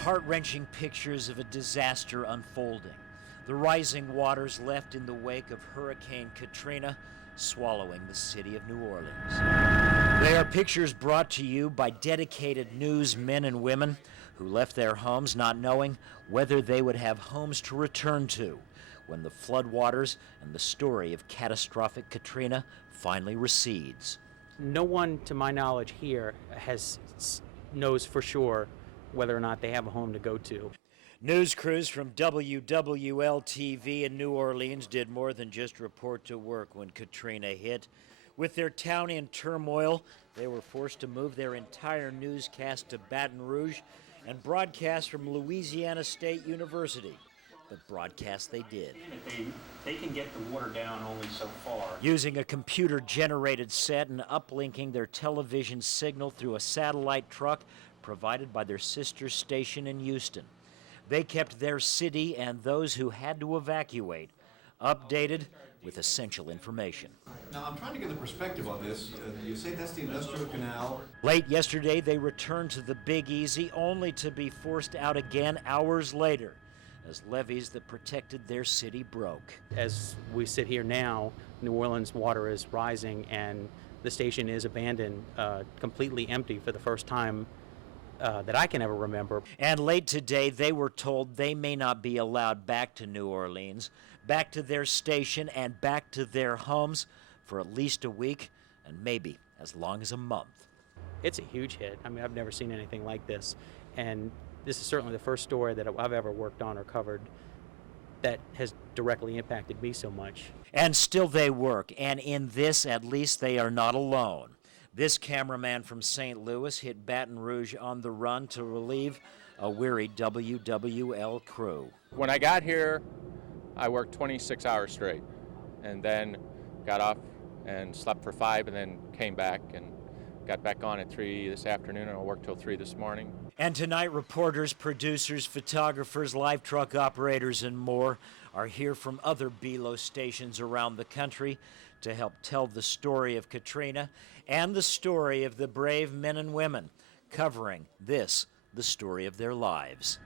heart-wrenching pictures of a disaster unfolding. The rising waters left in the wake of Hurricane Katrina swallowing the city of New Orleans. They are pictures brought to you by dedicated newsmen and women who left their homes not knowing whether they would have homes to return to when the floodwaters and the story of catastrophic Katrina finally recedes. No one, to my knowledge here, knows for sure whether or not they have a home to go to. News crews from WWL-TV in New Orleans did more than just report to work when Katrina hit. With their town in turmoil, they were forced to move their entire newscast to Baton Rouge and broadcast from Louisiana State University. But broadcast they did. They can get the water down only so far. Using a computer-generated set and uplinking their television signal through a satellite truck provided by their sister station in Houston. They kept their city and those who had to evacuate updated with essential information. Now, I'm trying to get a perspective on this. You say that's the industrial canal. Late yesterday, they returned to the Big Easy, only to be forced out again hours later, as levees that protected their city broke. As we sit here now, New Orleans water is rising and the station is abandoned, completely empty for the first time that I can ever remember. And late today, they were told they may not be allowed back to New Orleans, back to their station and back to their homes for at least a week and maybe as long as a month. It's a huge hit. I mean, I've never seen anything like this. And this is certainly the first story that I've ever worked on or covered that has directly impacted me so much. And still they work, and in this, at least, they are not alone. This cameraman from St. Louis hit Baton Rouge on the run to relieve a weary WWL crew. When I got here, I worked 26 hours straight, and then got off and slept for 5, and then came back and got back on at 3 this afternoon, and I'll work till 3 this morning. And tonight, reporters, producers, photographers, live truck operators, and more are here from other BELO stations around the country to help tell the story of Katrina and the story of the brave men and women covering this, the story of their lives.